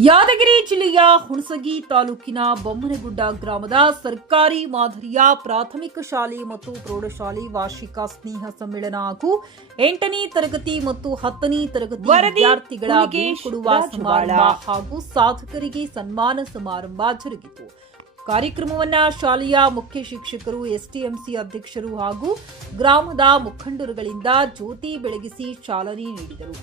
ಯಾದಗಿರಿ ಜಿಲ್ಲೆಯ ಹುಣಸಗಿ ತಾಲೂಕಿನ ಬೊಮ್ಮನಗುಡ್ಡ ಗ್ರಾಮದ ಸರ್ಕಾರಿ ಮಾದರಿಯ ಪ್ರಾಥಮಿಕ ಶಾಲೆ ಮತ್ತು ಪ್ರೌಢಶಾಲೆ ವಾರ್ಷಿಕ ಸ್ನೇಹ ಸಮ್ಮೇಳನ ಹಾಗೂ 8ನೇ ತರಗತಿ ಮತ್ತು 10ನೇ ತರಗತಿ ವಿದ್ಯಾರ್ಥಿಗಳಿಗೆ ಕೊಡುವ ಸಮಾರಂಭ ಹಾಗೂ ಸಾಧಕರಿಗೆ ಸನ್ಮಾನ ಸಮಾರಂಭ ಜರುಗಿತು. ಕಾರ್ಯಕ್ರಮವನ್ನ ಶಾಲೆಯ ಮುಖ್ಯ ಶಿಕ್ಷಕರು, ಎಸ್ಟಿಎಂಸಿ ಅಧ್ಯಕ್ಷರು ಹಾಗೂ ಗ್ರಾಮದ ಮುಖಂಡರುಗಳಿಂದ ಜ್ಯೋತಿ ಬೆಳಗಿಸಿ ಚಾಲನೆ ನೀಡಿದರು.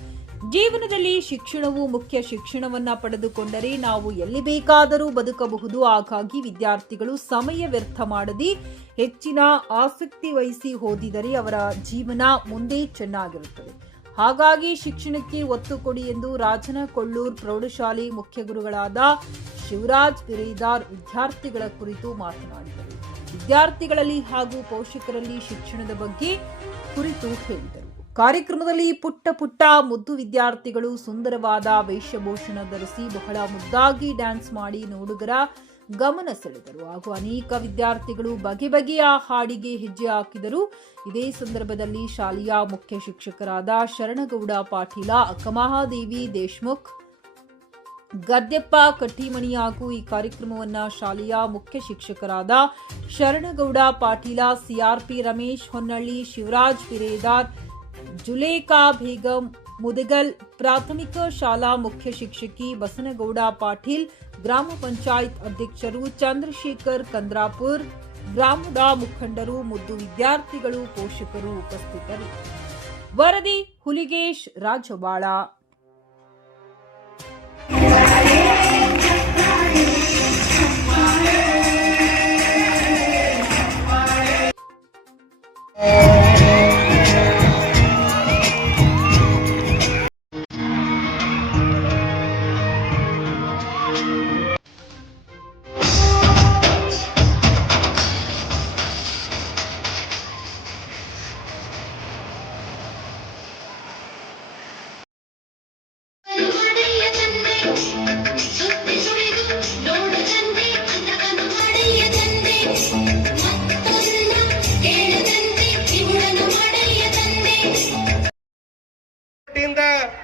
ಜೀವನದಲ್ಲಿ ಶಿಕ್ಷಣವು ಮುಖ್ಯ. ಶಿಕ್ಷಣವನ್ನ ಪಡೆದುಕೊಂಡರೆ ನಾವು ಎಲ್ಲಿ ಬೇಕಾದರೂ ಬದುಕಬಹುದು. ಹಾಗಾಗಿ ವಿದ್ಯಾರ್ಥಿಗಳು ಸಮಯ ವ್ಯರ್ಥ ಮಾಡದೆ ಹೆಚ್ಚಿನ ಆಸಕ್ತಿ ವಹಿಸಿ ಓದಿದರೆ ಅವರ ಜೀವನ ಮುಂದೆ ಚೆನ್ನಾಗಿರುತ್ತದೆ. ಹಾಗಾಗಿ ಶಿಕ್ಷಣಕ್ಕೆ ಒತ್ತು ಕೊಡಿ ಎಂದು ರಾಜನಕೊಳ್ಳೂರು ಪ್ರೌಢಶಾಲೆ ಮುಖ್ಯ ಗುರುಗಳಾದ ಶಿವರಾಜ್ ಬಿರೇದಾರ್ ವಿದ್ಯಾರ್ಥಿಗಳ ಕುರಿತು ಮಾತನಾಡಿದರು. ವಿದ್ಯಾರ್ಥಿಗಳಲ್ಲಿ ಹಾಗೂ ಪೋಷಕರಲ್ಲಿ ಶಿಕ್ಷಣದ ಬಗ್ಗೆ ಕುರಿತು ಹೇಳಿದರು. ಕಾರ್ಯಕ್ರಮದಲ್ಲಿ ಪುಟ್ಟ ಮುದ್ದು ವಿದ್ಯಾರ್ಥಿಗಳು ಸುಂದರವಾದ ವೇಷಭೂಷಣ ಧರಿಸಿ ಬಹಳ ಮುದ್ದಾಗಿ ಡ್ಯಾನ್ಸ್ ಮಾಡಿ ನೋಡುಗರ ಗಮನ ಸೆಳೆದರು ಹಾಗೂ ಅನೇಕ ವಿದ್ಯಾರ್ಥಿಗಳು ಬಗೆಬಗೆಯ ಹಾಡಿಗೆ ಹೆಜ್ಜೆ ಹಾಕಿದರು. ಇದೇ ಸಂದರ್ಭದಲ್ಲಿ ಶಾಲೆಯ ಮುಖ್ಯ ಶಿಕ್ಷಕರಾದ ಶರಣಗೌಡ ಪಾಟೀಲ, ಅಕ್ಕಮಹಾದೇವಿ ದೇಶ್ಮುಖ್, ಗದ್ದೆಪ್ಪ ಕಟ್ಟಿಮಣಿ ಹಾಗೂ ಈ ಕಾರ್ಯಕ್ರಮವನ್ನು ಶಾಲೆಯ ಮುಖ್ಯ ಶಿಕ್ಷಕರಾದ ಶರಣಗೌಡ ಪಾಟೀಲ, ಸಿಆರ್ಪಿ ರಮೇಶ್ ಹೊನ್ನಳ್ಳಿ, ಶಿವರಾಜ್ ಬಿರೇದಾರ್, ಜುಲೇಖಾ ಬೇಗಂ ಮುದಗಲ್, ಪ್ರಾಥಮಿಕ ಶಾಲಾ ಮುಖ್ಯ ಶಿಕ್ಷಕಿ ಬಸನಗೌಡ ಪಾಟೀಲ್, ಗ್ರಾಮ ಪಂಚಾಯತ್ ಅಧ್ಯಕ್ಷರು ಚಂದ್ರಶೇಖರ್ ಕಂದ್ರಾಪುರ್, ಗ್ರಾಮದ ಮುಖಂಡರು, ಮುದ್ದು ವಿದ್ಯಾರ್ಥಿಗಳು, ಪೋಷಕರು ಉಪಸ್ಥಿತರಿದ್ದರು. ವರದಿ ಹುಲಿಗೇಶ್ ರಾಜವಾಳ.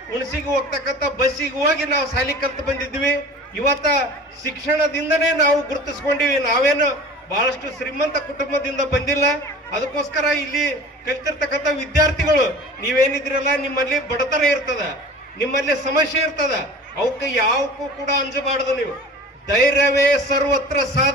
ಹುಣಸಿಗೆ ಹೋಗ್ತಕ್ಕಂಥ ಬಸ್ಸಿಗೆ ಹೋಗಿ ನಾವು ಶಾಲಿ ಕಲ್ತು ಬಂದಿದ್ವಿ. ಇವತ್ತ ಶಿಕ್ಷಣದಿಂದನೇ ನಾವು ಗುರುತಿಸ್ಕೊಂಡಿವಿ. ನಾವೇನು ಬಹಳಷ್ಟು ಶ್ರೀಮಂತ ಕುಟುಂಬದಿಂದ ಬಂದಿಲ್ಲ. ಅದಕ್ಕೋಸ್ಕರ ಇಲ್ಲಿ ಕಲ್ತಿರ್ತಕ್ಕಂಥ ವಿದ್ಯಾರ್ಥಿಗಳು ನೀವೇನಿದ್ರಲ್ಲ, ನಿಮ್ಮಲ್ಲಿ ಬಡತನ ಇರ್ತದ, ನಿಮ್ಮಲ್ಲಿ ಸಮಸ್ಯೆ ಇರ್ತದ, ಅವಕ್ಕೆ ಯಾವಕ್ಕೂ ಕೂಡ ಅಂಜಬಾರ್ದು. ನೀವು ಧೈರ್ಯವೇ ಸರ್ವತ್ರ ಸಾಧನ.